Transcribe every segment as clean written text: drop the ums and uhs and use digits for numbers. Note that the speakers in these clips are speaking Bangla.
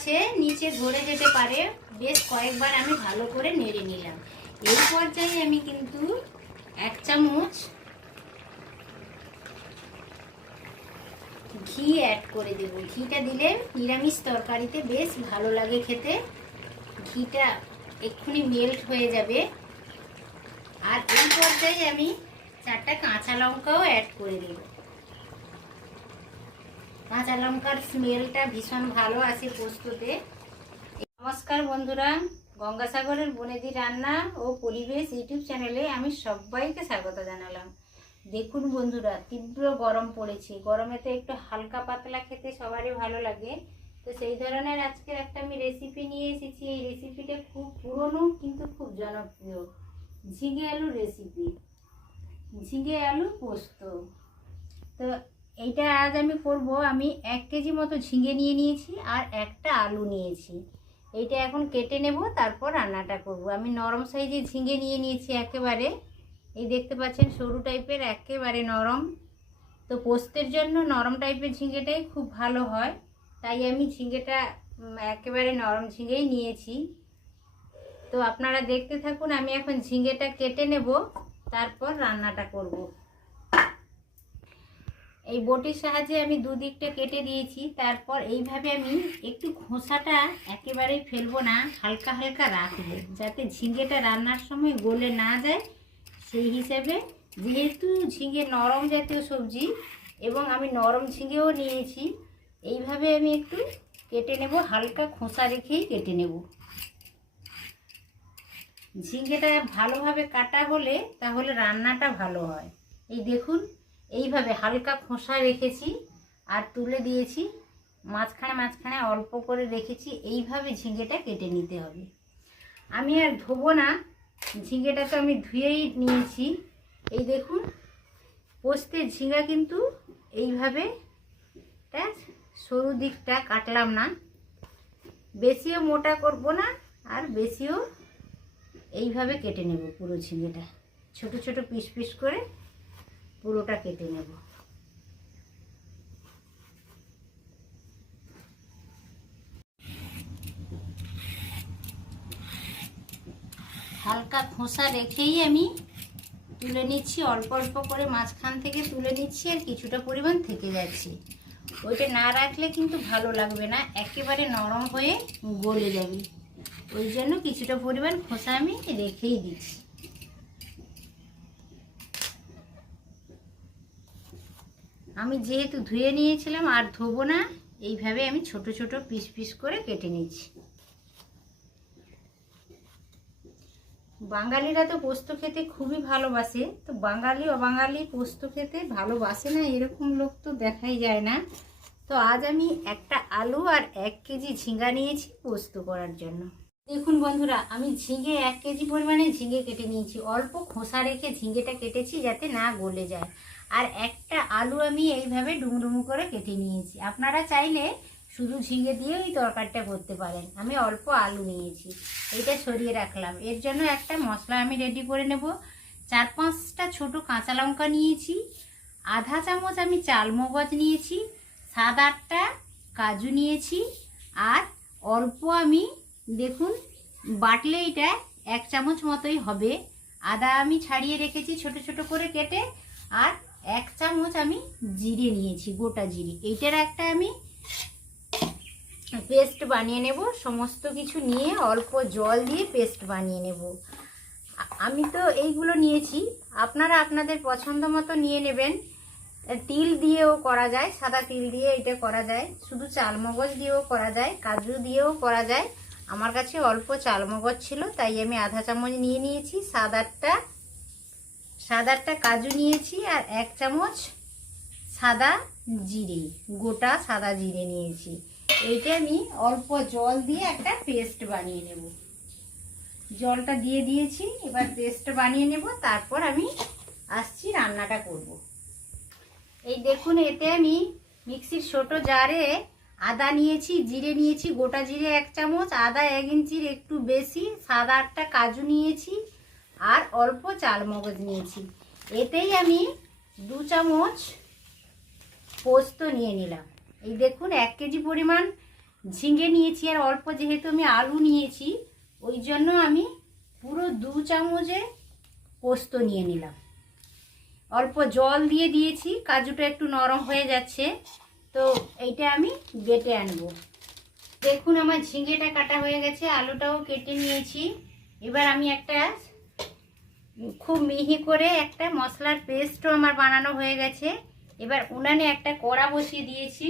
আছে, নিচে ধরে যেতে পারে। বেশ কয়েকবার আমি ভালো করে নেড়ে নিলাম। এই পর্যায়ে আমি কিন্তু 1 চামচ ঘি অ্যাড করে দেব। ঘিটা দিলে নিরামিষ তরকারিতে বেশ ভালো লাগে খেতে। ঘিটা এক্ষুনি মেল্ট হয়ে যাবে। আর এই পর্যায়ে আমি 4টা কাঁচা লঙ্কাও অ্যাড করে দেব। কাঁচা লঙ্কার স্মেলটা ভীষণ ভালো আসে পোস্ততে। নমস্কার বন্ধুরা, গঙ্গাসাগরের বনেদি রান্না ও পরিবেশ ইউটিউব চ্যানেলে আমি সবাইকে স্বাগত জানালাম। দেখুন বন্ধুরা, তীব্র গরম পড়েছে। গরমে তো একটু হালকা পাতলা খেতে সবারই ভালো লাগে। তো সেই ধরনের আজকের একটা আমি রেসিপি নিয়ে এসেছি। এই রেসিপিটা খুব পুরনো কিন্তু খুব জনপ্রিয়, ঝিঙে আলুর রেসিপি, ঝিঙে আলু পোস্ত। তো এইটা আজ আমি করব। আমি 1 কেজি মতো ঝিঙে নিয়ে নিয়েছি আর একটা আলু নিয়েছি। এইটা এখন কেটে নেব, তারপর রান্নাটা করব। আমি নরম সাইজের ঝিঙে নিয়ে নিয়েছি একেবারে। এই দেখতে পাচ্ছেন সরু টাইপের, একেবারে নরম। তো পোস্তের জন্য নরম টাইপের ঝিঙেটাই খুব ভালো হয়, তাই আমি ঝিঙেটা একেবারে নরম ঝিঙেই নিয়েছি। তো আপনারা দেখতে থাকুন। আমি এখন ঝিঙেটা কেটে নেব, তারপর রান্নাটা করব। এই বটির সাহায্যে আমি দুদিকটা কেটে দিয়েছি। তারপর এইভাবে আমি একটু খোসাটা একেবারেই ফেলবো না, হালকা হালকা রাখবো, যাতে ঝিঙেটা রান্নার সময় গলে না যায়। সেই হিসেবে, যেহেতু ঝিঙে নরম জাতীয় সবজি এবং আমি নরম ঝিঙেও নিয়েছি, এইভাবে আমি একটু কেটে নেব, হালকা খোসা রেখেই কেটে নেব। ঝিঙেটা ভালোভাবে কাটা হলে তাহলে রান্নাটা ভালো হয়। এই দেখুন, এইভাবে হালকা খোসা রেখেছি আর তুলে দিয়েছি, মাঝখানে মাঝখানে অল্প করে রেখেছি। এইভাবে ঝিঙেটা কেটে নিতে হবে। আমি আর ধোবো না, ঝিঙেটা তো আমি ধুয়েই নিয়েছি। এই দেখুন, পোস্তের ঝিঙা কিন্তু এইভাবে সরু দিকটা কাটলাম না, বেশিও মোটা করব না আর বেশিও, এইভাবে কেটে নেব পুরো ঝিঙেটা। ছোট ছোট পিস পিস করে পুরোটা কেটে নেব। হালকা খোসা রেখেই আমি তুলে নিচ্ছি, অল্প অল্প করে মাঝখান থেকে তুলে নিচ্ছি, আর কিছুটা পরিমাণ থেকে যাচ্ছে। ওইটা না রাখলে কিন্তু ভালো লাগবে না, একেবারে নরম হয়ে গলে যাবে। ওই জন্য কিছুটা পরিমাণ খোসা আমি রেখেই দিচ্ছি। আমি যেহেতু ধুয়ে নিয়েছিলাম আর ধোবো না, এইভাবে আমি ছোট ছোট পিস পিস করে কেটে নিচ্ছি। বাঙালিরা তো পোস্ত খেতে খুবই ভালোবাসে। তো বাঙালি অবাঙালি পোস্ত খেতে ভালোবাসে না এরকম লোক তো দেখাই যায় না। তো আজ আমি একটা আলু আর 1 কেজি ঝিঙা নিয়েছি পোস্ত করার জন্য। দেখুন বন্ধুরা, আমি ঝিঙে 1 কেজি পরিমাণে ঝিঙে কেটে নিয়েছি। অল্প খোসা রেখে ঝিঙেটা কেটেছি যাতে না গলে যায়। আর একটা আলু আমি এইভাবে ডুমডুমু করে কেটে নিয়েছি। আপনারা চাইলে শুধু ঝিঙে দিয়ে ওই তরকারিটা করতে পারেন। আমি অল্প আলু নিয়েছি, এইটা সরিয়ে রাখলাম। এর জন্য একটা মশলা আমি রেডি করে নেব। 4-5টা ছোট কাঁচা লঙ্কা নিয়েছি, আধা চামচ আমি চালমগজ নিয়েছি, 7-8টা কাজু নিয়েছি, আর অল্প আমি, দেখুন বাটলে এটা 1 চামচ মতোই হবে, আদা আমি ছাড়িয়ে রেখেছি ছোট ছোট করে কেটে, আর 1 চামচ আমি জিরে নিয়েছি, গোটা জিরে। এইটার একটা আমি পেস্ট বানিয়ে নেব। সমস্ত কিছু নিয়ে অল্প জল দিয়ে পেস্ট বানিয়ে নেব। আমি তো এইগুলো নিয়েছি, আপনারা আপনাদের পছন্দ মতো নিয়ে নেবেন। তিল দিয়েও করা যায়, সাদা তিল দিয়ে এটা করা যায়, শুধু চালমগজ দিয়েও করা যায়, কাজু দিয়েও করা যায়। আমার কাছে অল্প চালমগজ ছিল তাই আমি আধা চামচ নিয়ে নিয়েছি। 7-8টা কাজু নিয়েছি, আর 1 চামচ সাদা জিরে, গোটা সাদা জিরে নিয়েছি। এইটা আমি অল্প জল দিয়ে একটা পেস্ট বানিয়ে নেব। জলটা দিয়ে দিয়েছি, এবার পেস্ট বানিয়ে নেব, তারপর আমি আসছি রান্নাটা করব। এই দেখুন, এতে আমি মিক্সির ছোট জারে আদা নিয়েছি, জিরে নিয়েছি, গোটা জিরে 1 চামচ, আদা 1 ইঞ্চির একটু বেশি, 7-8টা কাজু নিয়েছি, আর অল্প চালমগজ নিয়েছি। এতেই আমি 2 চামচ পোস্ত নিয়ে নিলাম। এই দেখুন, 1 কেজি পরিমাণ ঝিঙে নিয়েছি আর অল্প যেহেতু আমি আলু নিয়েছি, ওই জন্য আমি পুরো 2 চামচে পোস্ত নিয়ে নিলাম। অল্প জল দিয়ে দিয়েছি, কাজুটা একটু নরম হয়ে যাচ্ছে, তো এইটা আমি বেটে আনবো। দেখুন আমার ঝিঙেটা কাটা হয়ে গেছে, আলুটাও কেটে নিয়েছি। এবার আমি একটা খুব মিহি করে একটা মশলার পেস্টও আমার বানানো হয়ে গেছে। এবার উনানে একটা কড়া বসিয়ে দিয়েছি,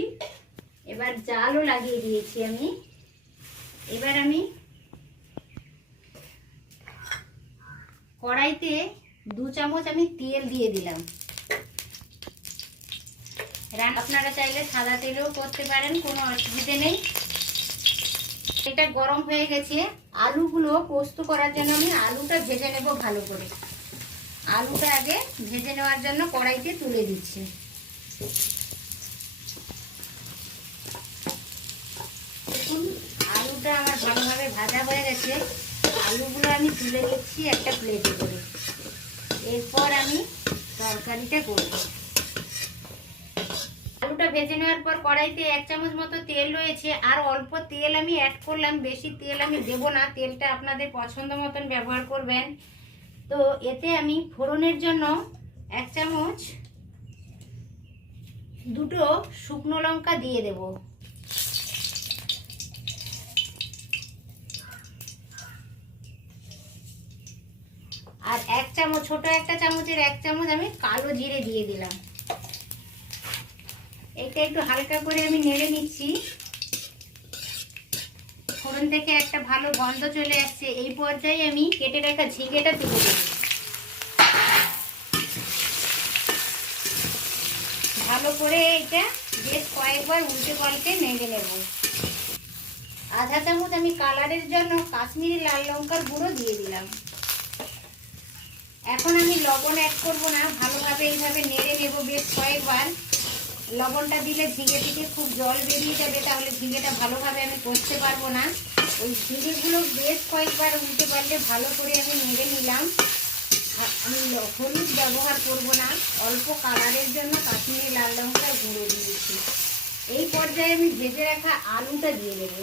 এবার জালও লাগিয়ে দিয়েছি আমি। এবার আমি কড়াইতে 2 চামচ আমি তেল দিয়ে দিলাম। আপনারা চাইলে সাদা তেলেও করতে পারেন, কোনো অসুবিধে নেই। এটা গরম হয়ে গেছে। আলুগুলো পোস্ত করার জন্য আমি আলুটা ভেজে নেব ভালো করে। আলুটা আগে ভেজে নেওয়ার জন্য কড়াইতে তুলে দিচ্ছি। দেখুন আলুটা আমার ভালোভাবে ভাজা হয়ে গেছে। আলুগুলো আমি তুলে দিচ্ছি একটা প্লেটে করে। এরপর আমি তরকারিটা করব। আলুটা ভেজে নেওয়ার পর কড়াইতে 1 চামচ মতো তেল রয়েছে, আর অল্প তেল আমি অ্যাড করলাম, বেশি তেল আমি দেব না। তেলটা আপনাদের পছন্দ মতন ব্যবহার করবেন। তো এতে আমি ফোড়নের জন্য 1 চামচ 2টো শুকনো লঙ্কা দিয়ে দেব। আর 1 চামচ, ছোট একটা চামচের 1 চামচ আমি কালো জিরে দিয়ে দিলাম। এটা একটু হালকা করে আমি নেড়ে নিচ্ছি। ফোড়ন থেকে একটা ভালো গন্ধ চলে আসছে। এই পর্যায়ে আমি কেটে রাখা ঝিঙেটা তুলে দেব। ভালো করে এটা বেশ কয়েকবার উল্টে পাল্টে নেড়ে নেব। আধা চামচ আমি কালারের জন্য কাশ্মীরি লাল লঙ্কার গুঁড়ো দিয়ে দিলাম। এখন আমি লবণ অ্যাড করব না, ভালোভাবে এইভাবে নেড়ে নেব বেশ কয়েকবার। লবণটা দিলে ঝিঙে থেকে খুব জল বেরিয়ে যাবে, তাহলে ঝিঙেটা ভালোভাবে আমি কষতে পারবো না। ওই ঝিঙেগুলো বেশ কয়েকবার উল্টে পাল্টে ভালো করে আমি নেড়ে নিলাম। আমি হলুদ ব্যবহার করব না, অল্প কালারের জন্য কাশ্মীরি লাল লঙ্কা গুঁড়ো দিয়েছি। এই পর্যায়ে আমি ভেজে রাখা আলুটা দিয়ে দেব।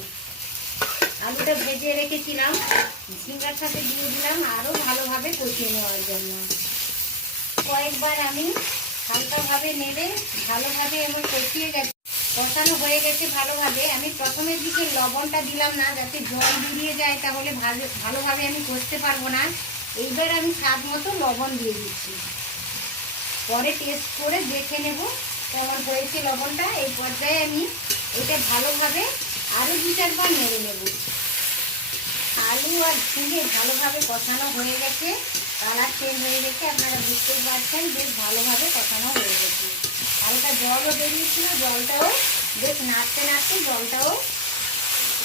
আলুটা ভেজে রেখেছিলাম, ঝিঙার সাথে দিয়ে দিলাম আরও ভালোভাবে কষিয়ে নেওয়ার জন্য। কয়েকবার আমি হালকাভাবে নেড়ে ভালোভাবে এমন কষিয়ে গেছে, কষানো হয়ে গেছে ভালোভাবে। আমি প্রথমের দিকে লবণটা দিলাম না, যাতে জল বেরিয়ে যায়, তাহলে ভালোভাবে আমি কষতে পারবো না। এইবার আমি স্বাদ মতো লবণ দিয়ে দিচ্ছি। পরে টেস্ট করে দেখে নেব কেমন হয়েছে লবণটা। এই পর্যায়ে আমি এটা ভালোভাবে আরও 2-4 বার নেড়ে নেব। আলু আর ঝিঙে ভালোভাবে কষানো হয়ে গেছে, কালার চেঞ্জ হয়ে গেছে, আপনারা বুঝতেই পারছেন বেশ ভালোভাবে কষানো হয়ে গেছে। হালকা জলও বেরিয়েছিল, জলটাও বেশ নাড়তে নাড়তে জলটাও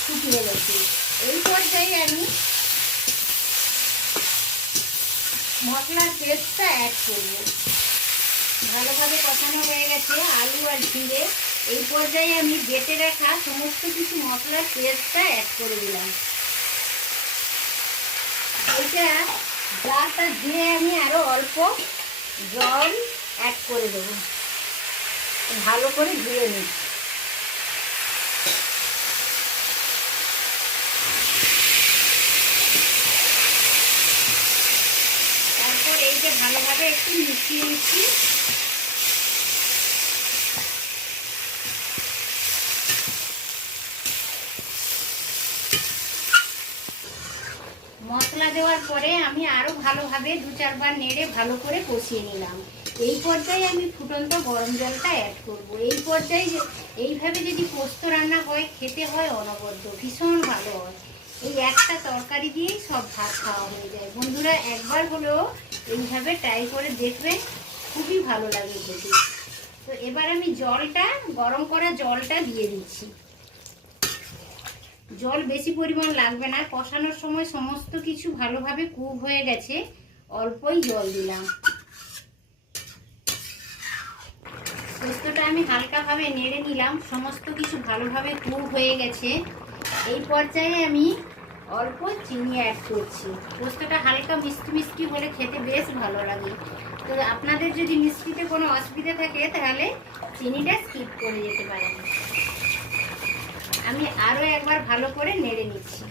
শুকিয়ে গেছে। এই পর্যায়ে আমি মশলার পেস্টটা অ্যাড করব। ভালোভাবে কষানো হয়ে গেছে আলু আর ঝিঙে। এই পর্যায়ে আমি বেটে রাখা সমস্ত কিছু মশলার পেস্টটা অ্যাড করে দিলাম। এইটা জালটা দিয়ে আমি আরো অল্প জল অ্যাড করে দেব, ভালো করে ধুয়ে নিচ্ছি। তারপর এই যে ভালোভাবে একটু মিশিয়ে নিচ্ছি। মশলা দেওয়ার পরে আমি আরো ভালোভাবে 2-4 বার নেড়ে ভালো করে কষিয়ে নিলাম। এই পর্যায়ে আমি ফুটন্ত গরম জলটা অ্যাড করব। এই পর্যায়ে এইভাবে যদি পোস্ত রান্না হয়, খেতে হয় অনবদ্য, ভীষণ ভালো হয়। এই একটা তরকারি দিয়েই সব ভাত খাওয়া হয়ে যায়। বন্ধুরা একবার হলেও এইভাবে ট্রাই করে দেখবেন, খুবই ভালো লাগে খেতে। তো এবার আমি জলটা, গরম করা জলটা দিয়ে দিচ্ছি। জল বেশি পরিমাণ লাগবে না, কষানোর সময় সমস্ত কিছু ভালোভাবে কুক হয়ে গেছে, অল্পই জল দিলাম। পোস্তটা আমি হালকাভাবে নেড়ে নিলাম, সমস্ত কিছু ভালোভাবে কুক হয়ে গেছে। এই পর্যায়ে আমি অল্প চিনি অ্যাড করছি। পোস্তটা হালকা মিষ্টি মিষ্টি হলে খেতে বেশ ভালো লাগে। তো আপনাদের যদি মিষ্টিতে কোনো অসুবিধা থাকে তাহলে চিনিটা স্কিপ করে যেতে পারেন। আমি আরও একবার ভালো করে নেড়ে নিচ্ছি।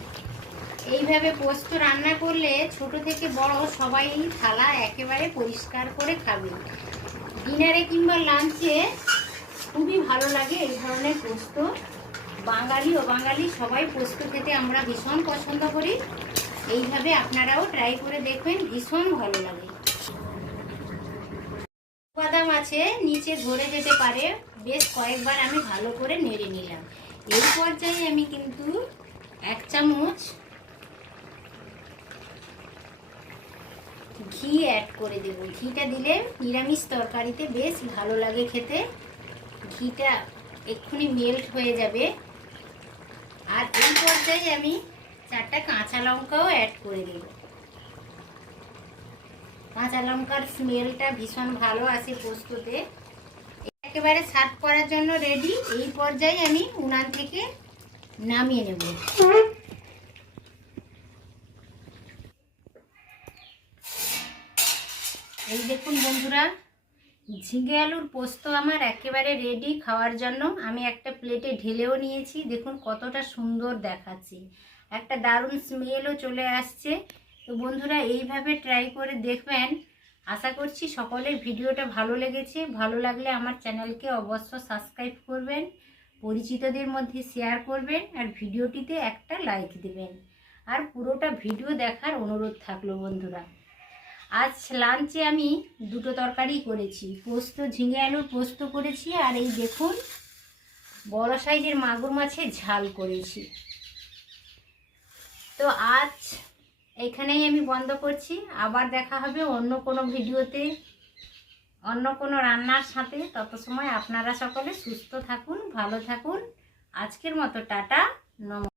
এইভাবে পোস্ত রান্না করলে ছোট থেকে বড় সবাই থালা একেবারে পরিষ্কার করে খাবে। ডিনারে কিংবা লাঞ্চে খুবই ভালো লাগে এই ধরনের পোস্ত। বাঙালি ও বাঙালি সবাই পোস্ত খেতে আমরা ভীষণ পছন্দ করি। এইভাবে আপনারাও ট্রাই করে দেখবেন, ভীষণ ভালো লাগে। বাদাম আছে, নিচে ধরে যেতে পারে, বেশ কয়েকবার আমি ভালো করে নেড়ে নিলাম। এই পর্যায়ে আমি কিন্তু 1 চামচ ঘি অ্যাড করে দেব। ঘিটা দিলে নিরামিষ তরকারিতে বেশ ভালো লাগে খেতে। ঘিটা এক্ষুনি মেল্ট হয়ে যাবে। আর এই পর্যায়ে আমি 4টা কাঁচা লঙ্কাও অ্যাড করে দেব। কাঁচা লঙ্কার স্মেলটা ভীষণ ভালো আসে পোস্ততে। একেবারে সার্ভ করার জন্য রেডি। এই পর্যায়ে আমি উনান থেকে নামিয়ে নেব। এই দেখুন বন্ধুরা, ঝিঙে আলুর পোস্ত আমার একেবারে রেডি খাওয়ার জন্য। আমি একটা প্লেটে ঢেলেও নিয়েছি। দেখুন কতটা সুন্দর দেখাচ্ছে, একটা দারুণ স্মেলও চলে আসছে। তো বন্ধুরা এইভাবে ট্রাই করে দেখবেন। আশা করছি সকলের ভিডিওটা ভালো লেগেছে। ভালো লাগলে আমার চ্যানেলকে অবশ্য সাবস্ক্রাইব করবেন, পরিচিতদের মধ্যে শেয়ার করবেন, আর ভিডিওটিতে একটা লাইক দেবেন। আর পুরোটা ভিডিও দেখার অনুরোধ থাকলো বন্ধুরা। আজ লাঞ্চে আমি 2টো তরকারি করেছি, পোস্ত, ঝিঙে আলুর পোস্ত করেছি, আর এই দেখুন বড় সাইজের মাগুর মাছের ঝাল করেছি। তো আজ এখানেই আমি বন্ধ করছি। আবার দেখা হবে অন্য কোনো ভিডিওতে, অন্য কোনো রান্নার সাথে। তত সময় আপনারা সকলে সুস্থ থাকুন, ভালো থাকুন। আজকের মতো টাটা, নমস্কার।